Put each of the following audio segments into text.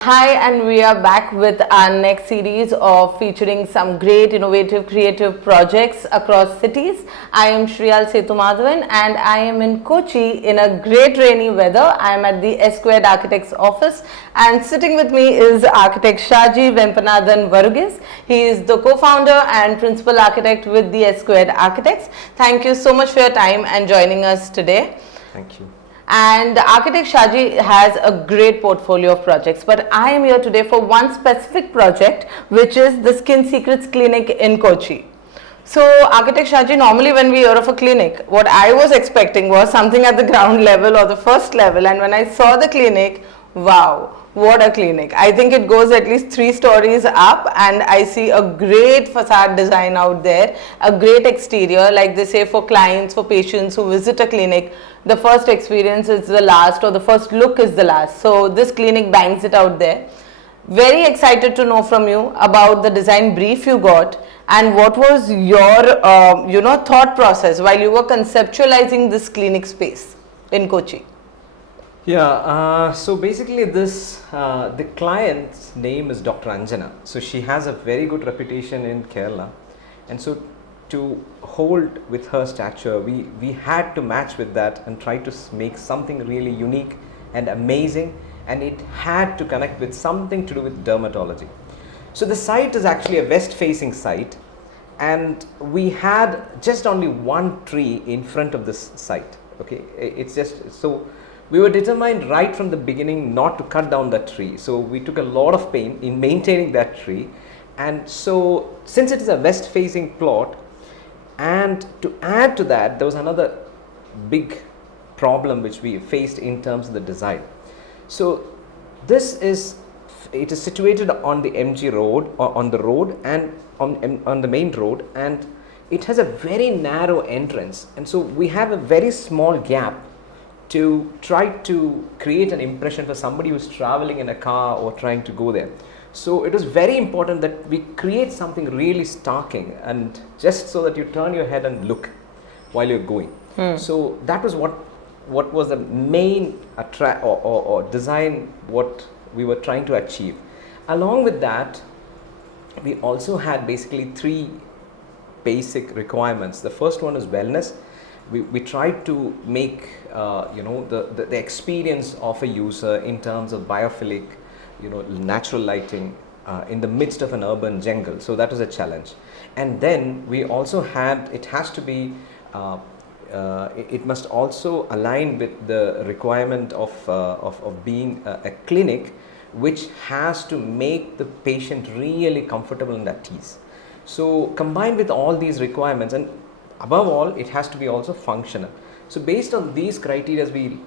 Hi, and we are back with our next series of featuring some great innovative creative projects across cities. I am Shriyal Sethumadhavan and I am in Kochi in a great rainy weather. I am at the S Squared Architects office and sitting with me is architect Shaji Vembanadan. He is the co-founder and principal architect with the S Squared Architects. Thank you so much for your time and joining us today. Thank you. And architect Shaji has a great portfolio of projects, but I am here today for one specific project, which is the Skin Secrets Clinic in Kochi. So architect Shaji, normally when we hear of a clinic, what I was expecting was something at the ground level or the first level, and when I saw the clinic, wow, what a clinic. I think it goes at least 3 stories up and I see a great facade design out there, a great exterior, like they say for clients, for patients who visit a clinic, the first experience is the last or the first look is the last. So this clinic bangs it out there. Very excited to know from you about the design brief you got and what was your thought process while you were conceptualizing this clinic space in Kochi. Yeah, so basically the client's name is Dr. Anjana. So she has a very good reputation in Kerala, and so to hold with her stature, we had to match with that and try to make something really unique and amazing, and it had to connect with something to do with dermatology. So the site is actually a west facing site, and we had just only one tree in front of this site. Okay, it's just so we were determined right from the beginning not to cut down that tree. So we took a lot of pain in maintaining that tree, and so since it is a west facing plot, and to add to that, there was another big problem which we faced in terms of the design. So it is situated on the MG road, or on the road, and on the main road, and it has a very narrow entrance, and so we have a very small gap to try to create an impression for somebody who's traveling in a car or trying to go there. So it was very important that we create something really starking, and just so that you turn your head and look while you're going. So that was what was the main or design what we were trying to achieve. Along with that, we also had basically 3 basic requirements. The first one is wellness. We tried to make the experience of a user in terms of biophilic, natural lighting in the midst of an urban jungle. So that was a challenge. And then we also had, it has to be it must also align with the requirement of being a clinic which has to make the patient really comfortable and at ease. So combined with all these requirements, and above all, it has to be also functional. So based on these criteria, we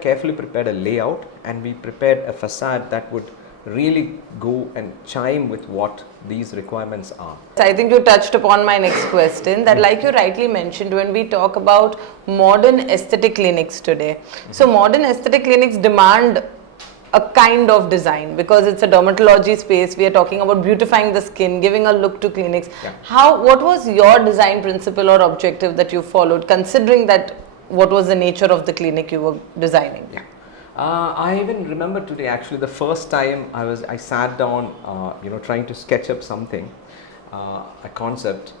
carefully prepared a layout, and we prepared a facade that would really go and chime with what these requirements are. I think you touched upon my next question, that like you rightly mentioned, when we talk about modern aesthetic clinics today, so modern aesthetic clinics demand a kind of design because it's a dermatology space. We are talking about beautifying the skin, giving a look to clinics. Yeah. What was your design principle or objective that you followed, considering that what was the nature of the clinic you were designing? Yeah. I even remember today, actually, the first time I sat down, trying to sketch up something, a concept.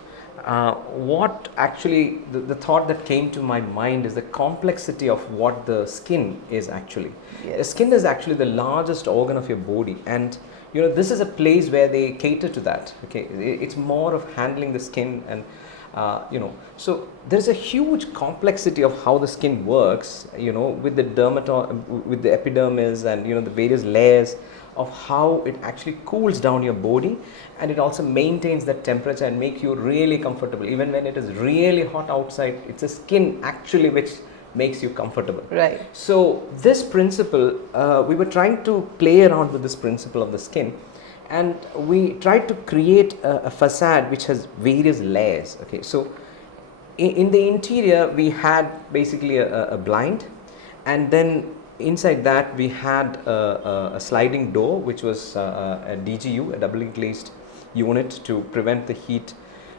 What actually the thought that came to my mind is the complexity of what the skin is actually. Yes. The skin is actually the largest organ of your body, and this is a place where they cater to that. Okay, it's more of handling the skin, and so there's a huge complexity of how the skin works, with the epidermis and the various layers of how it actually cools down your body, and it also maintains that temperature and make you really comfortable. Even when it is really hot outside, it's the skin actually which makes you comfortable. Right. So this principle, we were trying to play around with this principle of the skin, and we tried to create a facade which has various layers. Okay, so in the interior we had basically a blind, and then inside that we had a sliding door which was a DGU, a doubly glazed unit to prevent the heat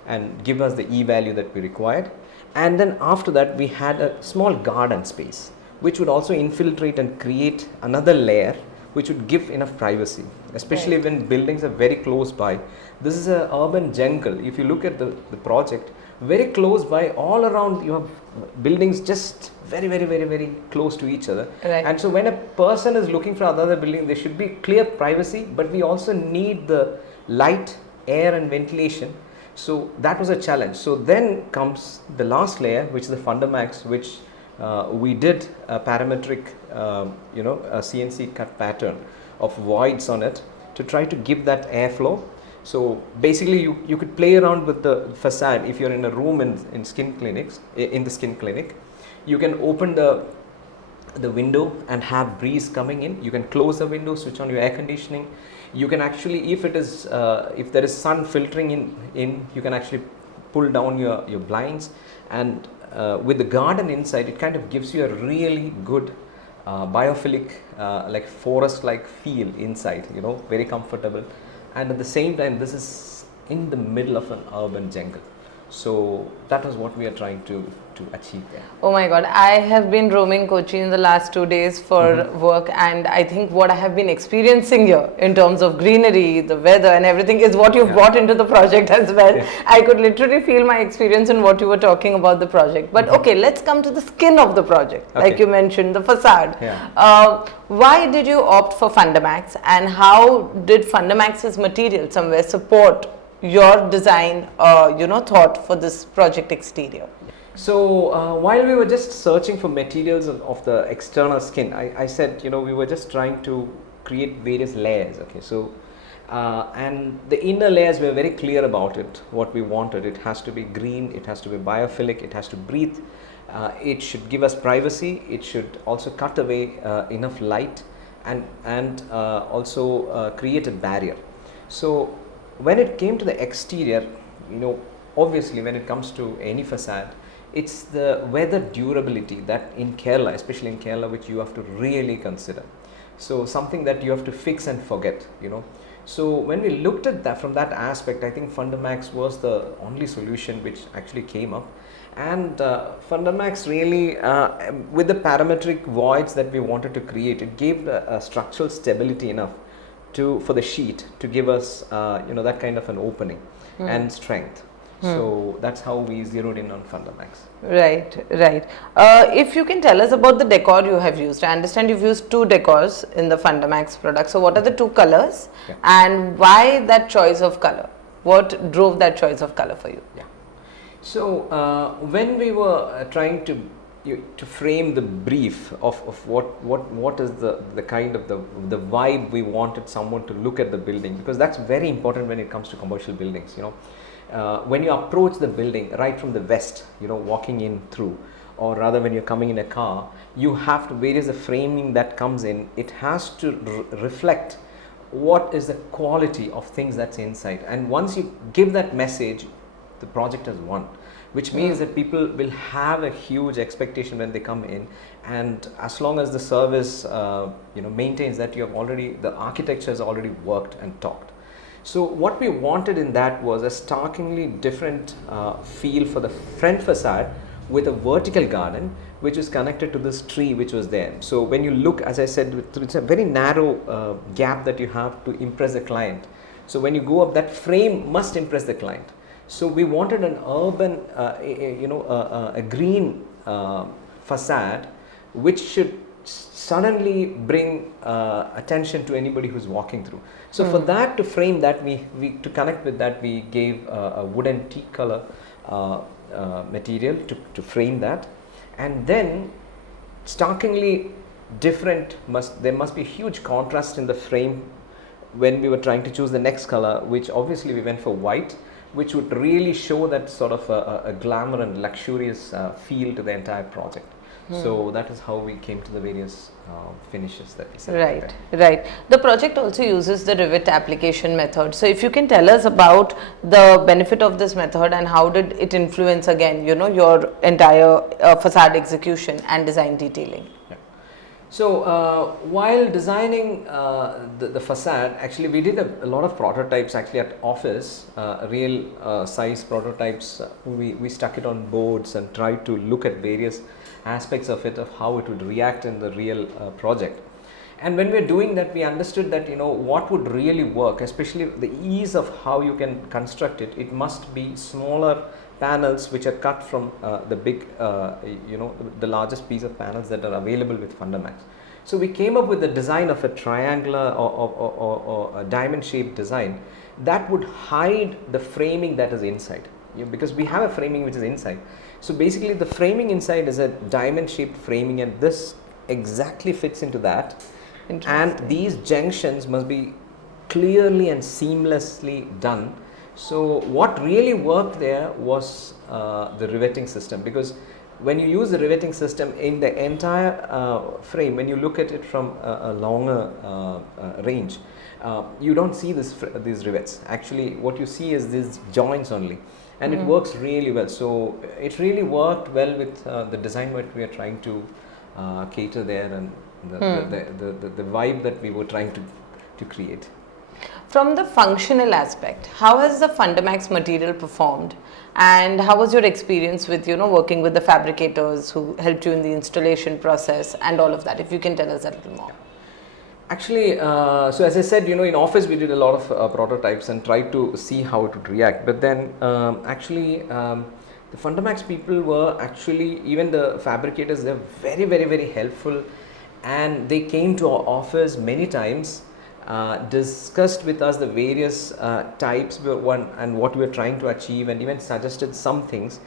and give us the E value that we required. And then after that we had a small garden space which would also infiltrate and create another layer which would give enough privacy, especially when buildings are very close by. This is an urban jungle. If you look at the project, very close by, all around you have buildings just very close to each other. Right. And so when a person is looking for another building, there should be clear privacy, but we also need the light, air and ventilation. So that was a challenge. So then comes the last layer, which is the Fundermax, which we did a parametric, a CNC cut pattern of voids on it to try to give that airflow. So basically you could play around with the facade. If you're in a room in skin clinics, in the skin clinic, you can open the window and have breeze coming in. You can close the window, switch on your air conditioning. You can actually, if it is if there is sun filtering in, you can actually pull down your blinds, and with the garden inside, it kind of gives you a really good biophilic, like forest like feel inside, very comfortable. And at the same time, this is in the middle of an urban jungle. So that was what we are trying to achieve there. Oh my God, I have been roaming Kochi in the last 2 days for work, and I think what I have been experiencing here in terms of greenery, the weather and everything is what you've brought into the project as well. Yeah. I could literally feel my experience in what you were talking about the project. But okay, let's come to the skin of the project. Like you mentioned, the facade. Yeah. Why did you opt for Fundermax, and how did Fundermax's material somewhere support your design, thought for this project exterior? So while we were just searching for materials of the external skin, I said, we were just trying to create various layers. Okay, so and the inner layers, we were very clear about it, what we wanted. It has to be green, it has to be biophilic, it has to breathe, it should give us privacy, it should also cut away enough light, and also create a barrier. So when it came to the exterior, obviously when it comes to any facade, it's the weather durability that in Kerala, especially in Kerala, which you have to really consider. So something that you have to fix and forget, So when we looked at that from that aspect, I think Fundermax was the only solution which actually came up. And Fundermax really, with the parametric voids that we wanted to create, it gave a structural stability enough for the sheet to give us, that kind of an opening and strength. So that's how we zeroed in on Fundermax. Right. If you can tell us about the decor you have used. I understand you've used 2 decors in the Fundermax product. So what are the 2 colors and why that choice of color? What drove that choice of color for you? Yeah. So when we were trying to frame the brief of what is the kind of the vibe we wanted someone to look at the building, because that's very important when it comes to commercial buildings. When you approach the building right from the west, walking in through, or rather when you're coming in a car, you have to, various the framing that comes in, it has to reflect what is the quality of things that's inside. And once you give that message, the project has won, which means that people will have a huge expectation when they come in. And as long as the service maintains that, the architecture has already worked and talked. So what we wanted in that was a starkly different feel for the front facade, with a vertical garden which is connected to this tree which was there. So when you look, as I said, it's a very narrow gap that you have to impress the client. So when you go up, that frame must impress the client. So we wanted an urban, a green facade which should suddenly bring attention to anybody who's walking through. So for that, to frame that, we to connect with that, we gave a wooden teak color material to frame that. And then starkly different, there must be huge contrast in the frame when we were trying to choose the next color, which obviously we went for white, which would really show that sort of a glamour and luxurious feel to the entire project. So that is how we came to the various finishes that we selected. Right. The project also uses the Rivet application method. So if you can tell us about the benefit of this method and how did it influence again, your entire facade execution and design detailing. Yeah. So while designing the facade, actually we did a lot of prototypes actually at office, real size prototypes. We stuck it on boards and tried to look at various aspects of it, of how it would react in the real project. And when we're doing that, we understood that, you know, what would really work, especially the ease of how you can construct it, it must be smaller panels which are cut from the big, you know, the largest piece of panels that are available with Fundermax. So we came up with the design of a triangular or a diamond shaped design that would hide the framing that is inside, because we have a framing which is inside. So basically the framing inside is a diamond shaped framing, and this exactly fits into that. And these junctions must be clearly and seamlessly done. So what really worked there was the riveting system, because when you use the riveting system in the entire frame, when you look at it from a longer range, you don't see these rivets. Actually what you see is these joints only, and it works really well. So it really worked well with the design what we are trying to cater there, and the vibe that we were trying to create. From the functional aspect, how has the Fundermax material performed, and how was your experience with, you know, working with the fabricators who helped you in the installation process and all of that? If you can tell us a little more. Actually, so as I said, you know, in office we did a lot of prototypes and tried to see how it would react. But then actually the Fundermax people were actually, even the fabricators, they're very, very, very helpful, and they came to our office many times, discussed with us the various types and what we were trying to achieve, and even suggested some things,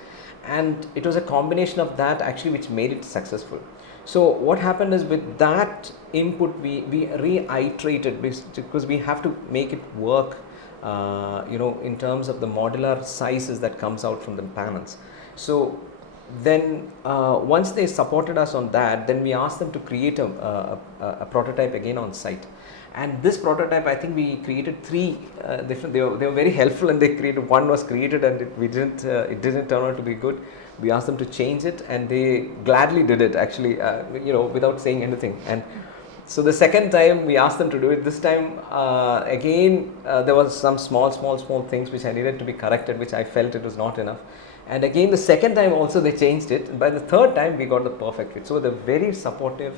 and it was a combination of that actually which made it successful. So what happened is, with that input we reiterated, because we have to make it work, you know, in terms of the modular sizes that comes out from the panels. So then once they supported us on that, then we asked them to create a prototype again on site. And this prototype, I think we created 3 different. They were very helpful, and they created, one was created and it didn't turn out to be good. We asked them to change it, and they gladly did it actually, you know, without saying anything. And so the second time we asked them to do it, this time again there was some small things which I needed to be corrected, which I felt it was not enough. And again the second time also they changed it, and by the third time we got the perfect fit. So they're very supportive.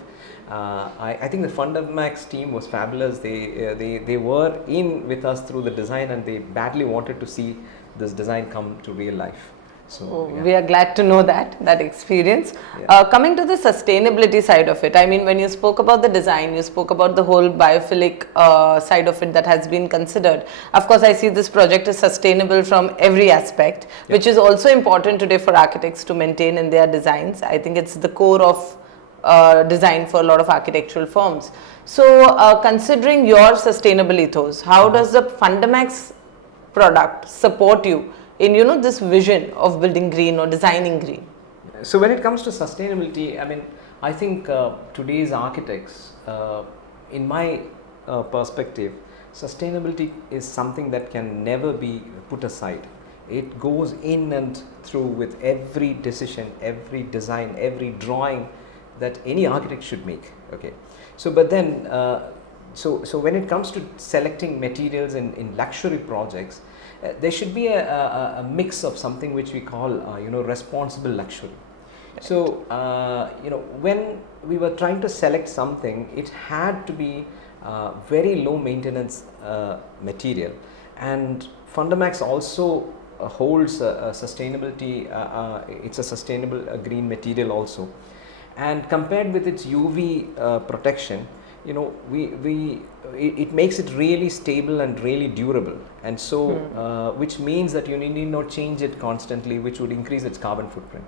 I think the Fundermax team was fabulous. They were in with us through the design, and they badly wanted to see this design come to real life. So we are glad to know that experience. Coming to the sustainability side of it, I mean, when you spoke about the design, you spoke about the whole biophilic side of it that has been considered. Of course, I see this project is sustainable from every aspect, which is also important today for architects to maintain in their designs. I think it's the core of design for a lot of architectural firms. So considering your sustainable ethos, how does the Fundermax product support you in, you know, this vision of building green or designing green? So when it comes to sustainability, I mean, I think today's architects, in my perspective, sustainability is something that can never be put aside. It goes in and through with every decision, every design, every drawing that any architect should make. Okay, so but then so when it comes to selecting materials in luxury projects, there should be a mix of something which we call you know, responsible luxury. So you know, when we were trying to select something, it had to be very low maintenance material, and Fundermax also holds a sustainability, it's a sustainable green material also, and compared with its UV protection, you know, it makes it really stable and really durable, and so which means that you need not change it constantly, which would increase its carbon footprint.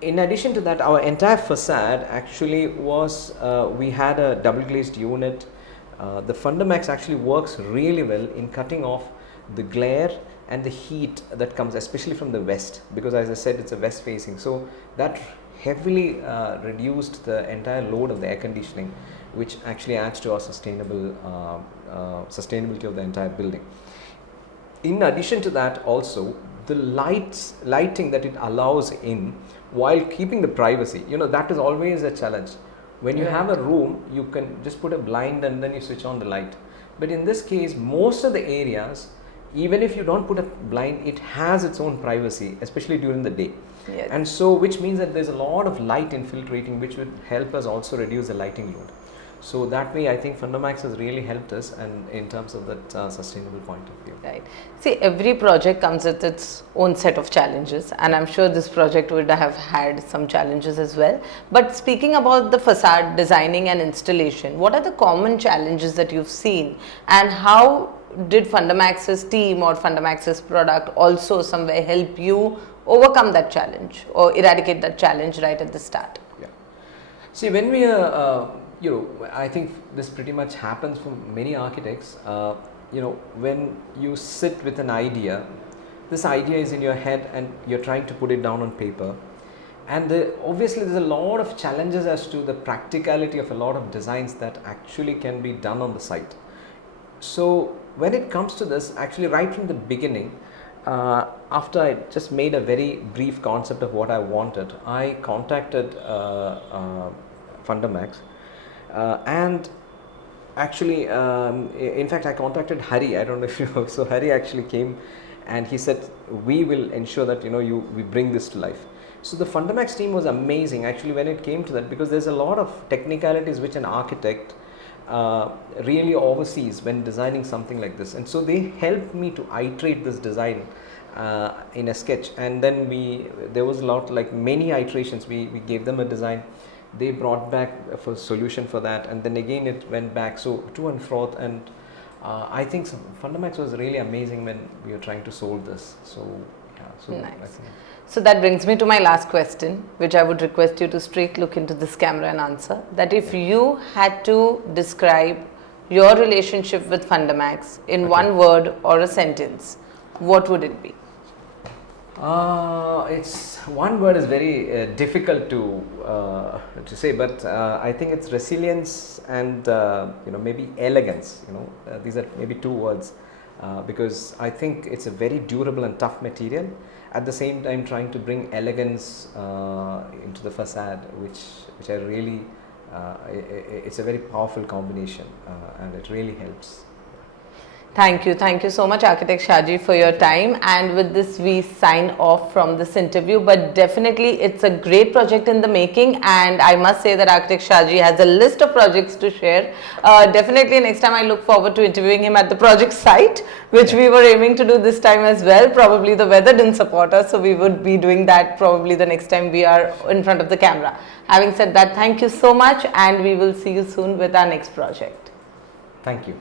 In addition to that, our entire facade actually was, we had a double glazed unit. The Fundermax actually works really well in cutting off the glare and the heat that comes especially from the west, because as I said, it's a west facing, so that heavily reduced the entire load of the air conditioning, which actually adds to our sustainability of the entire building. In addition to that, also the lighting that it allows in, while keeping the privacy, you know, that is always a challenge. When you have a room, you can just put a blind and then you switch on the light, but in this case most of the areas, even if you don't put a blind, it has its own privacy, especially during the day. And so which means that there's a lot of light infiltrating, which would help us also reduce the lighting load. So that way I think Fundermax has really helped us, and in terms of that sustainable point of view. Right. See, every project comes with its own set of challenges, and I'm sure this project would have had some challenges as well. But speaking about the facade designing and installation, what are the common challenges that you've seen, and how did Fundermax's team or Fundermax's product also somewhere help you overcome that challenge or eradicate that challenge right at the start? Yeah. See, when we are, I think this pretty much happens for many architects. When you sit with an idea, this idea is in your head and you're trying to put it down on paper. And obviously there's a lot of challenges as to the practicality of a lot of designs that actually can be done on the site. So when it comes to this, actually right from the beginning, after I just made a very brief concept of what I wanted, I contacted Fundermax, and actually, in fact, I contacted Hari. I don't know if you know. So Hari actually came, and he said, "We will ensure that we bring this to life." So the Fundermax team was amazing actually when it came to that, because there's a lot of technicalities which an architect really oversees when designing something like this, and so they helped me to iterate this design in a sketch, and then there was a lot, like many iterations. We gave them a design, they brought back a solution for that, and then again it went back, so to and fro, and I think Fundermax was really amazing when we were trying to solve this. So yeah, so nice. So that brings me to my last question, which I would request you to straight look into this camera and answer. That if you had to describe your relationship with Fundermax in one word or a sentence, what would it be? It's one word is very difficult to say, but I think it's resilience and maybe elegance. These are maybe two words, because I think it's a very durable and tough material. At the same time, trying to bring elegance into the facade, which I really, it's a very powerful combination, and it really helps. Thank you so much, Architect Shaji, for your time. And with this, we sign off from this interview. But definitely, it's a great project in the making. And I must say that Architect Shaji has a list of projects to share. Definitely, next time I look forward to interviewing him at the project site, which we were aiming to do this time as well. Probably the weather didn't support us, so we would be doing that probably the next time we are in front of the camera. Having said that, thank you so much, and we will see you soon with our next project. Thank you.